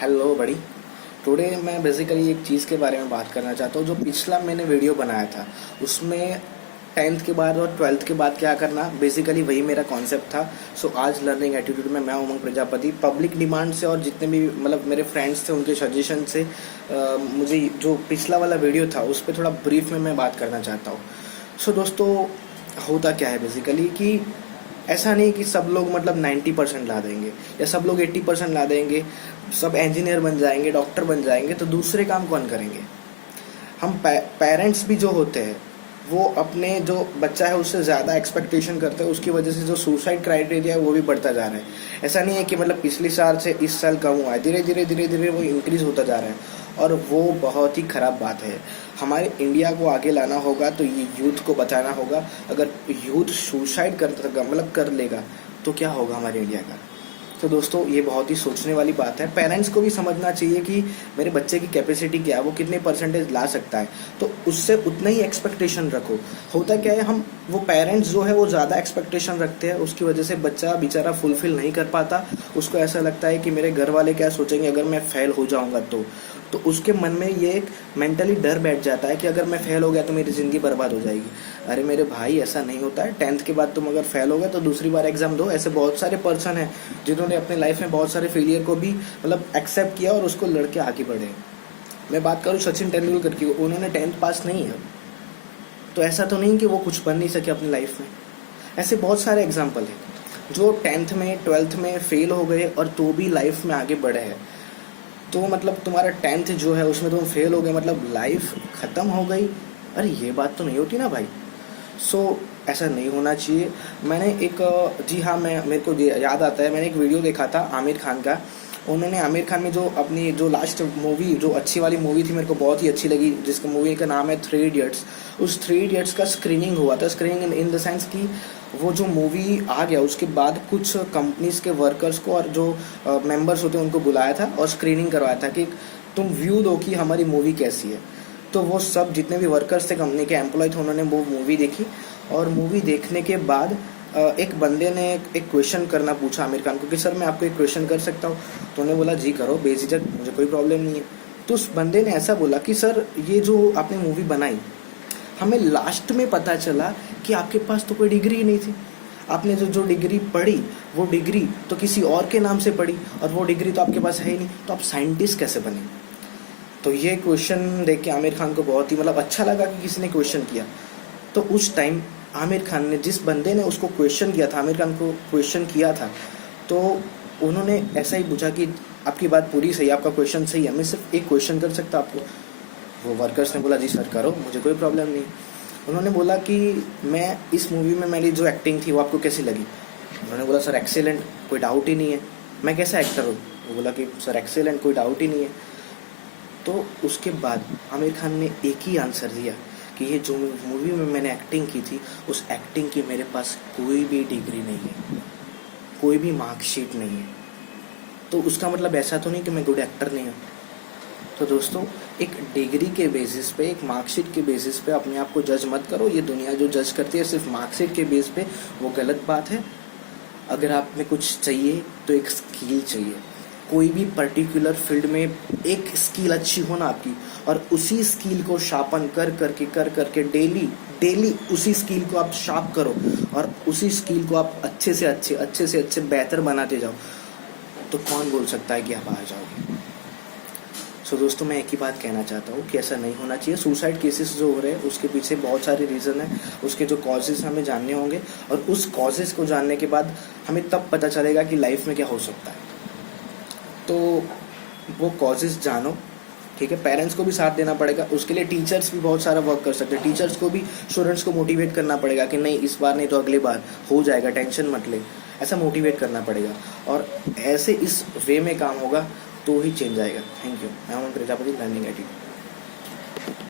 Hello बड़ी। Today मैं basically एक चीज़ के बारे में बात करना चाहता हूँ। जो पिछला मैंने वीडियो बनाया था उसमें 10th के बाद और 12th के बाद क्या करना, बेसिकली वही मेरा कॉन्सेप्ट था। सो आज लर्निंग एटीट्यूड में मैं उमंग प्रजापति पब्लिक डिमांड से और जितने भी मतलब मेरे फ्रेंड्स थे उनके सजेशन से मुझे जो पिछला वाला वीडियो था उस पर थोड़ा ब्रीफ में मैं बात करना चाहता हूँ। सो दोस्तों, होता क्या है बेसिकली कि ऐसा नहीं कि सब लोग मतलब 90% ला देंगे या सब लोग 80% ला देंगे, सब इंजीनियर बन जाएंगे, डॉक्टर बन जाएंगे, तो दूसरे काम कौन करेंगे? हम पेरेंट्स भी जो होते हैं वो अपने जो बच्चा है उससे ज़्यादा एक्सपेक्टेशन करते हैं, उसकी वजह से जो सुसाइड क्राइटेरिया है वो भी बढ़ता जा रहा है। ऐसा नहीं है कि मतलब पिछले साल से इस साल कम हुआ है, धीरे धीरे धीरे धीरे वो इंक्रीज होता जा रहा है और वो बहुत ही ख़राब बात है। हमारे इंडिया को आगे लाना होगा तो ये यूथ को बचाना होगा। अगर यूथ सुसाइड कर लेगा तो क्या होगा हमारे इंडिया का? तो दोस्तों, ये बहुत ही सोचने वाली बात है। पेरेंट्स को भी समझना चाहिए कि मेरे बच्चे की कैपेसिटी क्या है, वो कितने परसेंटेज ला सकता है, तो उससे उतना ही एक्सपेक्टेशन रखो। होता क्या है, हम वो पेरेंट्स जो है वो ज़्यादा एक्सपेक्टेशन रखते हैं, उसकी वजह से बच्चा बेचारा फुलफिल नहीं कर पाता। उसको ऐसा लगता है कि मेरे घर वाले क्या सोचेंगे अगर मैं फेल हो जाऊँगा तो उसके मन में ये एक मेंटली डर बैठ जाता है कि अगर मैं फेल हो गया तो मेरी ज़िंदगी बर्बाद हो जाएगी। अरे मेरे भाई, ऐसा नहीं होता है। 10th के बाद तुम अगर फेल हो गए तो दूसरी बार एग्जाम दो। ऐसे बहुत सारे पर्सन हैं जिन्होंने अपने लाइफ में बहुत सारे फेलियर को भी मतलब एक्सेप्ट किया और उसको लड़के आगे बढ़े। मैं बात करूँ सचिन तेंदुलकर की, उन्होंने 10th पास नहीं है, तो ऐसा तो नहीं कि वो कुछ बन नहीं सके अपनी लाइफ में। ऐसे बहुत सारे एग्जाम्पल हैं जो 10th में 12th में फेल हो गए और तो भी लाइफ में आगे बढ़े हैं। तो मतलब तुम्हारा 10th जो है उसमें तुम फेल हो गए मतलब लाइफ ख़त्म हो गई? अरे ये बात तो नहीं होती ना भाई। सो ऐसा नहीं होना चाहिए। मैंने एक जी हाँ, मेरे को याद आता है, मैंने एक वीडियो देखा था आमिर खान का। उन्होंने आमिर खान में जो अपनी जो लास्ट मूवी, जो अच्छी वाली मूवी थी, मेरे को बहुत ही अच्छी लगी, जिसका मूवी का नाम है 3 इडियट्स। उस 3 इडियट्स का स्क्रीनिंग हुआ था। स्क्रीनिंग इन द सेंस कि वो जो मूवी आ गया उसके बाद कुछ कंपनीज के वर्कर्स को और जो मेंबर्स होते हैं उनको बुलाया था और स्क्रीनिंग करवाया था कि तुम व्यू दो कि हमारी मूवी कैसी है। तो वो सब जितने भी वर्कर्स थे, कंपनी के एम्प्लॉय थे, उन्होंने वो मूवी देखी और मूवी देखने के बाद एक बंदे ने एक क्वेश्चन करना पूछा आमिर खान को कि सर मैं आपको एक क्वेश्चन कर सकता हूँ? तो उन्होंने बोला जी करो, बेझिझक, मुझे कोई प्रॉब्लम नहीं है। तो उस बंदे ने ऐसा बोला कि सर ये जो आपने मूवी बनाई, हमें लास्ट में पता चला कि आपके पास तो कोई डिग्री ही नहीं थी। आपने जो डिग्री पढ़ी वो डिग्री तो किसी और के नाम से पढ़ी और वो डिग्री तो आपके पास है ही नहीं, तो आप साइंटिस्ट कैसे बने? तो ये क्वेश्चन देख के आमिर खान को बहुत ही मतलब अच्छा लगा कि किसी ने क्वेश्चन किया। तो उस टाइम आमिर खान ने, जिस बंदे ने उसको क्वेश्चन किया था, आमिर खान को क्वेश्चन किया था, तो उन्होंने ऐसा ही पूछा कि आपकी बात पूरी सही है, आपका क्वेश्चन सही है, मैं सिर्फ एक क्वेश्चन कर सकता आपको? वो वर्कर्स ने बोला जी सर करो, मुझे कोई प्रॉब्लम नहीं। उन्होंने बोला कि मैं इस मूवी में मेरी जो एक्टिंग थी वो आपको कैसी लगी? उन्होंने बोला सर एक्सीलेंट, कोई डाउट ही नहीं है, मैं कैसा एक्टर हूँ? वो बोला कि सर एक्सीलेंट, कोई डाउट ही नहीं है। तो उसके बाद आमिर खान ने एक ही आंसर दिया कि ये जो मूवी में मैंने एक्टिंग की थी उस एक्टिंग की मेरे पास कोई भी डिग्री नहीं है, कोई भी मार्कशीट नहीं है। तो उसका मतलब ऐसा तो नहीं कि मैं गुड एक्टर नहीं हूँ। तो दोस्तों, एक डिग्री के बेसिस पे, एक मार्कशीट के बेसिस पे अपने आप को जज मत करो। ये दुनिया जो जज करती है सिर्फ मार्कशीट के बेस पे, वो गलत बात है। अगर आप में कुछ चाहिए तो एक स्किल चाहिए। कोई भी पर्टिकुलर फील्ड में एक स्किल अच्छी हो ना आपकी, और उसी स्किल को शार्पन कर करके डेली उसी स्किल को आप शार्प करो और उसी स्किल को आप अच्छे से अच्छे बेहतर बनाते जाओ, तो कौन बोल सकता है कि आप हार जाओगे? सो दोस्तों, मैं एक ही बात कहना चाहता हूँ कि ऐसा नहीं होना चाहिए। सुसाइड केसेस जो हो रहे हैं उसके पीछे बहुत सारे रीज़न है, उसके जो कॉजेज़ हमें जानने होंगे और उस कॉजेज़ को जानने के बाद हमें तब पता चलेगा कि लाइफ में क्या हो सकता है। तो वो कॉजेज़ जानो, ठीक है। पेरेंट्स को भी साथ देना पड़ेगा, उसके लिए टीचर्स भी बहुत सारा वर्क कर सकते हैं। टीचर्स को भी स्टूडेंट्स को मोटिवेट करना पड़ेगा कि नहीं इस बार नहीं तो अगली बार हो जाएगा, टेंशन मत ले, ऐसा मोटिवेट करना पड़ेगा। और ऐसे इस वे में काम होगा तो ही चेंज आएगा। Thank you. मैं हूं प्रजापति, लर्निंग एटीट्यूड।